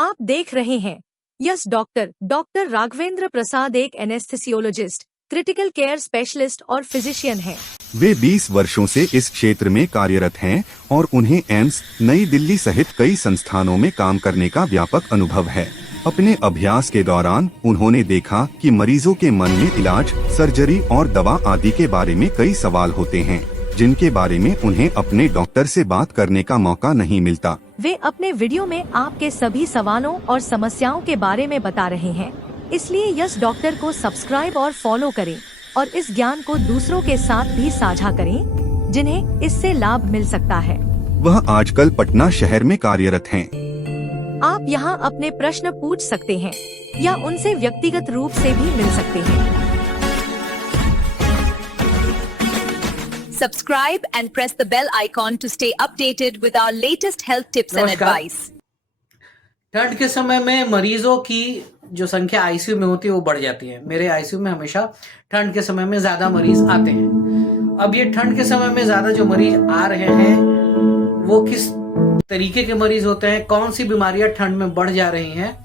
आप देख रहे हैं यस डॉक्टर। डॉक्टर राघवेंद्र प्रसाद एक एनेस्थेसियोलॉजिस्ट, क्रिटिकल केयर स्पेशलिस्ट और फिजिशियन हैं। वे 20 वर्षों से इस क्षेत्र में कार्यरत हैं और उन्हें एम्स नई दिल्ली सहित कई संस्थानों में काम करने का व्यापक अनुभव है। अपने अभ्यास के दौरान उन्होंने देखा कि मरीजों के मन में इलाज, सर्जरी और दवा आदि के बारे में कई सवाल होते हैं, जिनके बारे में उन्हें अपने डॉक्टर से बात करने का मौका नहीं मिलता। वे अपने वीडियो में आपके सभी सवालों और समस्याओं के बारे में बता रहे हैं, इसलिए यस डॉक्टर को सब्सक्राइब और फॉलो करें और इस ज्ञान को दूसरों के साथ भी साझा करें जिन्हें इससे लाभ मिल सकता है। वह आजकल पटना शहर में कार्यरत हैं। आप यहाँ अपने प्रश्न पूछ सकते हैं या उनसे व्यक्तिगत रूप से भी मिल सकते हैं। Subscribe and press the bell icon to stay updated with our latest health tips and advice. ठंड के समय में मरीजों की जो संख्या आईसीयू में होती है वो बढ़ जाती है। मेरे आईसीयू में हमेशा ठंड के समय में ज्यादा मरीज आते हैं। अब ये ठंड के समय में ज्यादा जो मरीज आ रहे हैं वो किस तरीके के मरीज होते हैं, कौन सी बीमारियां ठंड में बढ़ जा रही हैं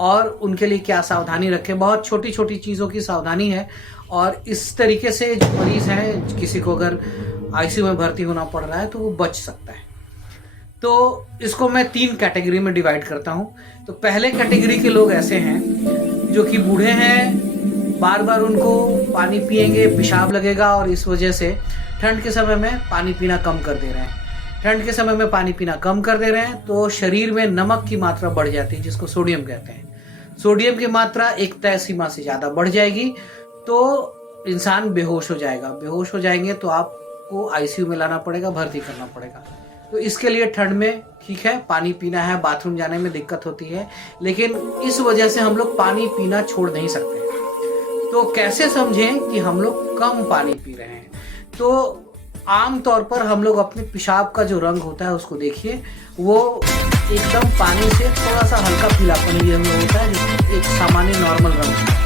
और उनके लिए क्या सावधानी रखें। बहुत छोटी छोटी चीजों की सावधानी है और इस तरीके से जो मरीज हैं, किसी को अगर आईसीयू में भर्ती होना पड़ रहा है तो वो बच सकता है। तो इसको मैं 3 कैटेगरी में डिवाइड करता हूँ। तो पहले कैटेगरी के लोग ऐसे हैं जो कि बूढ़े हैं, बार बार उनको पानी पिएंगे पेशाब लगेगा और इस वजह से ठंड के समय में पानी पीना कम कर दे रहे हैं। ठंड के समय में पानी पीना कम कर दे रहे हैं तो शरीर में नमक की मात्रा बढ़ जाती है, जिसको सोडियम कहते हैं। सोडियम की मात्रा एक तय सीमा से ज़्यादा बढ़ जाएगी तो इंसान बेहोश हो जाएगा। बेहोश हो जाएंगे तो आपको आईसीयू में लाना पड़ेगा, भर्ती करना पड़ेगा। तो इसके लिए ठंड में ठीक है पानी पीना है, बाथरूम जाने में दिक्कत होती है, लेकिन इस वजह से हम लोग पानी पीना छोड़ नहीं सकते। तो कैसे समझें कि हम लोग कम पानी पी रहे हैं? तो आम तौर पर हम लोग अपने पेशाब का जो रंग होता है उसको देखिए, वो एकदम पानी से थोड़ा सा हल्का पीलापन लिए हुए होता है, एक सामान्य नॉर्मल रंग होता है।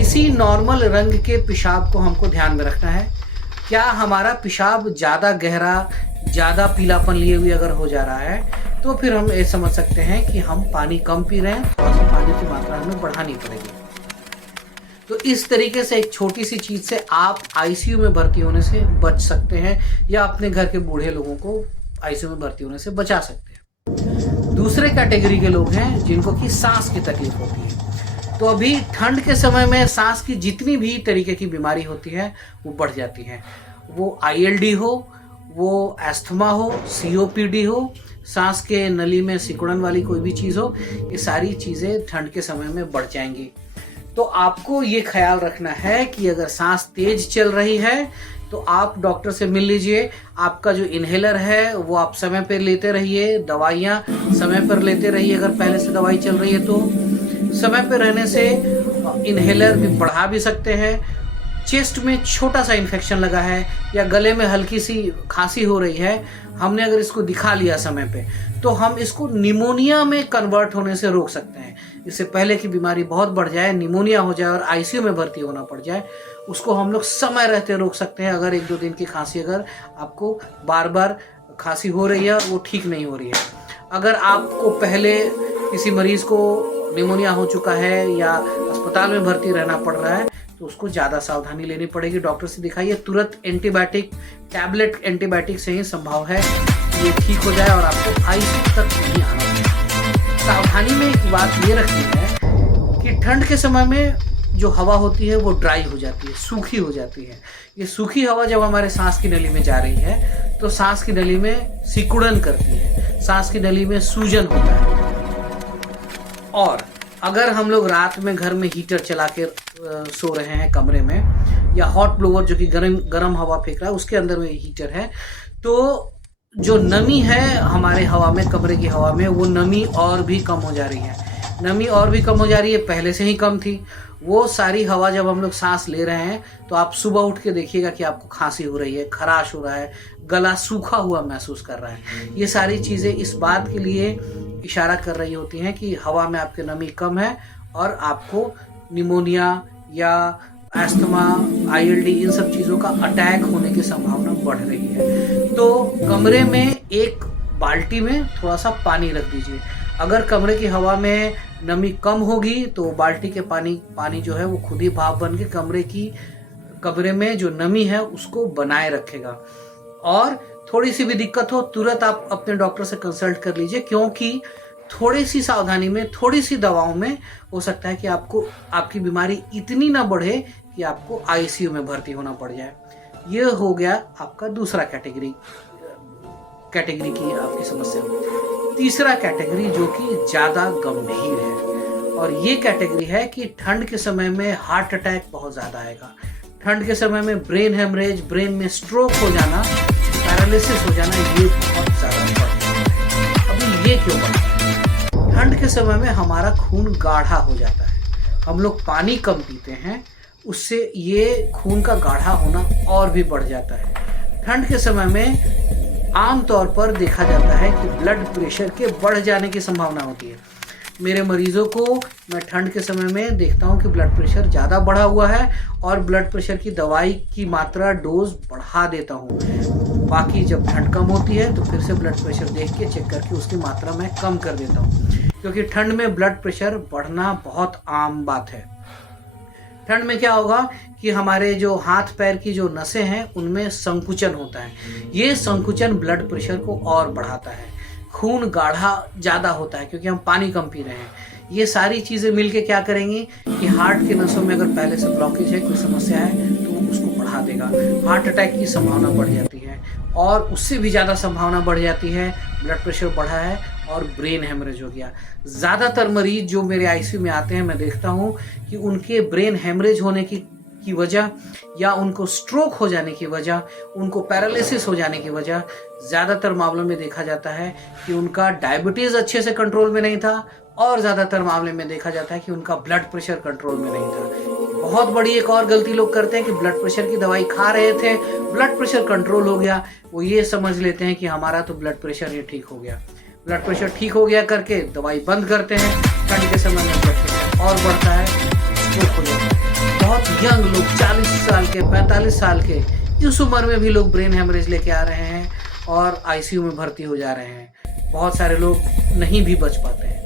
इसी नॉर्मल रंग के पेशाब को हमको ध्यान में रखना है। क्या हमारा पेशाब ज़्यादा गहरा, ज़्यादा पीलापन लिए हुए अगर हो जा रहा है तो फिर हम ये समझ सकते हैं कि हम पानी कम पी रहे हैं, थोड़ा सा पानी की मात्रा हमें बढ़ानी पड़ेगी। तो इस तरीके से एक छोटी सी चीज़ से आप आईसीयू में भर्ती होने से बच सकते हैं या अपने घर के बूढ़े लोगों को आईसीयू में भर्ती होने से बचा सकते हैं। दूसरे कैटेगरी के लोग हैं जिनको कि सांस की तकलीफ होती है। तो अभी ठंड के समय में सांस की जितनी भी तरीके की बीमारी होती है वो बढ़ जाती है। वो आईएलडी हो, वो एस्थमा हो, सीओपीडी हो, सांस के नली में सिकुड़न वाली कोई भी चीज़ हो, ये सारी चीज़ें ठंड के समय में बढ़ जाएंगी। तो आपको ये ख्याल रखना है कि अगर सांस तेज चल रही है तो आप डॉक्टर से मिल लीजिए। आपका जो इन्हेलर है वो आप समय पर लेते रहिए, दवाइयाँ समय पर लेते रहिए। अगर पहले से दवाई चल रही है तो समय पर रहने से इन्हेलर भी बढ़ा भी सकते हैं। चेस्ट में छोटा सा इन्फेक्शन लगा है या गले में हल्की सी खांसी हो रही है, हमने अगर इसको दिखा लिया समय पे तो हम इसको निमोनिया में कन्वर्ट होने से रोक सकते हैं। इससे पहले कि बीमारी बहुत बढ़ जाए, निमोनिया हो जाए और आईसीयू में भर्ती होना पड़ जाए, उसको हम लोग समय रहते रोक सकते हैं। अगर 1-2 दिन की खांसी, अगर आपको बार बार खांसी हो रही है, वो ठीक नहीं हो रही है। अगर आपको पहले किसी मरीज को निमोनिया हो चुका है या अस्पताल में भर्ती रहना पड़ रहा है तो उसको ज़्यादा सावधानी लेनी पड़ेगी। डॉक्टर से दिखाइए। तुरंत एंटीबायोटिक, टैबलेट एंटीबायोटिक से ही संभव है ये ठीक हो जाए और आपको आईसीयू तक नहीं आना चाहिए। सावधानी में एक बात ये रखनी है कि ठंड के समय में जो हवा होती है वो ड्राई हो जाती है, सूखी हो जाती है। ये सूखी हवा जब हमारे सांस की नली में जा रही है तो सांस की नली में सिकुड़न करती है, सांस की नली में सूजन होता है। और अगर हम लोग रात में घर में हीटर चला के सो रहे हैं कमरे में, या हॉट ब्लोअर जो कि गर्म हवा फेंक रहा है उसके अंदर में हीटर है, तो जो नमी है हमारे हवा में, कमरे की हवा में, वो नमी और भी कम हो जा रही है। नमी और भी कम हो जा रही है, पहले से ही कम थी। वो सारी हवा जब हम लोग सांस ले रहे हैं तो आप सुबह उठ के देखिएगा कि आपको खांसी हो रही है, खराश हो रहा है, गला सूखा हुआ महसूस कर रहा है। ये सारी चीज़ें इस बात के लिए इशारा कर रही होती हैं कि हवा में आपके नमी कम है और आपको निमोनिया या एस्थमा, आईएलडी, इन सब चीज़ों का अटैक होने की संभावना बढ़ रही है। तो कमरे में एक बाल्टी में थोड़ा सा पानी रख दीजिए। अगर कमरे की हवा में नमी कम होगी तो बाल्टी के पानी जो है वो खुद ही भाप बन के कमरे में जो नमी है उसको बनाए रखेगा। और थोड़ी सी भी दिक्कत हो तुरंत आप अपने डॉक्टर से कंसल्ट कर लीजिए, क्योंकि थोड़ी सी सावधानी में, थोड़ी सी दवाओं में हो सकता है कि आपकी बीमारी इतनी ना बढ़े कि आपको आईसीयू में भर्ती होना पड़ जाए। ये हो गया आपका दूसरा कैटेगरी की आपकी समस्या। तीसरा कैटेगरी जो कि ज़्यादा गंभीर है, और ये कैटेगरी है कि ठंड के समय में हार्ट अटैक बहुत ज़्यादा आएगा। ठंड के समय में ब्रेन हेमरेज, ब्रेन में स्ट्रोक हो जाना, पैरालिसिस हो जाना, ये बहुत ज़्यादा बढ़ता है। अभी ये क्यों बढ़ता है? ठंड के समय में हमारा खून गाढ़ा हो जाता है, हम लोग पानी कम पीते हैं, उससे ये खून का गाढ़ा होना और भी बढ़ जाता है। ठंड के समय में आमतौर पर देखा जाता है कि ब्लड प्रेशर के बढ़ जाने की संभावना होती है। मेरे मरीजों को मैं ठंड के समय में देखता हूं कि ब्लड प्रेशर ज़्यादा बढ़ा हुआ है और ब्लड प्रेशर की दवाई की मात्रा, डोज बढ़ा देता हूं। बाकी जब ठंड कम होती है तो फिर से ब्लड प्रेशर देख के चेक करके उसकी मात्रा मैं कम कर देता हूं, क्योंकि ठंड में ब्लड प्रेशर बढ़ना बहुत आम बात है। ठंड में क्या होगा कि हमारे जो हाथ पैर की जो नसें हैं उनमें संकुचन होता है। ये संकुचन ब्लड प्रेशर को और बढ़ाता है। खून गाढ़ा ज़्यादा होता है क्योंकि हम पानी कम पी रहे हैं। ये सारी चीज़ें मिलके क्या करेंगी कि हार्ट के नसों में अगर पहले से ब्लॉकेज है, कोई समस्या है, तो उसको बढ़ा देगा। हार्ट अटैक की संभावना बढ़ जाती है, और उससे भी ज़्यादा संभावना बढ़ जाती है, ब्लड प्रेशर बढ़ा है और ब्रेन हेमरेज हो गया। ज़्यादातर मरीज जो मेरे आईसीयू में आते हैं, मैं देखता हूँ कि उनके ब्रेन हेमरेज होने की वजह, या उनको स्ट्रोक हो जाने की वजह, उनको पैरालिसिस हो जाने की वजह, ज़्यादातर मामलों में देखा जाता है कि उनका डायबिटीज़ अच्छे से कंट्रोल में नहीं था, और ज़्यादातर मामले में देखा जाता है कि उनका ब्लड प्रेशर कंट्रोल में नहीं था। बहुत बड़ी एक और गलती लोग करते हैं कि ब्लड प्रेशर की दवाई खा रहे थे, ब्लड प्रेशर कंट्रोल हो गया, वो ये समझ लेते हैं कि हमारा तो ब्लड प्रेशर ही ठीक हो गया। ब्लड प्रेशर ठीक हो गया करके दवाई बंद करते हैं। ठंड के समय में ब्लड प्रेशर और बढ़ता है, स्ट्रोक हो जाता है। बहुत यंग लोग, 40 साल के, 45 साल के, इस उम्र में भी लोग ब्रेन हेमरेज लेके आ रहे हैं और आईसीयू में भर्ती हो जा रहे हैं। बहुत सारे लोग नहीं भी बच पाते हैं।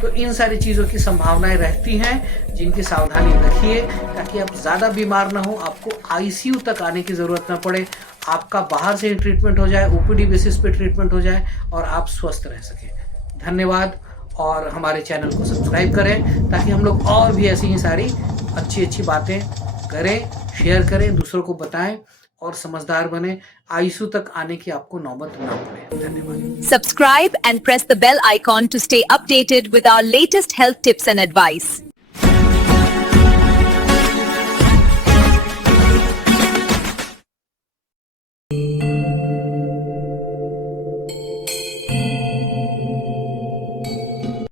तो इन सारी चीज़ों की संभावनाएं रहती हैं, जिनकी सावधानी रखिए ताकि आप ज़्यादा बीमार ना हो, आपको आईसीयू तक आने की ज़रूरत ना पड़े, आपका बाहर से ही ट्रीटमेंट हो जाए, ओपीडी बेसिस पे ट्रीटमेंट हो जाए और आप स्वस्थ रह सकें। धन्यवाद, और हमारे चैनल को सब्सक्राइब करें ताकि हम लोग और भी ऐसी ही सारी अच्छी बातें करें, शेयर करें, दूसरों को बताएं और समझदार बने, आईसीयू तक आने की आपको नौबत ना पड़े। धन्यवाद। Subscribe and press the bell icon to stay updated with our latest health tips and advice.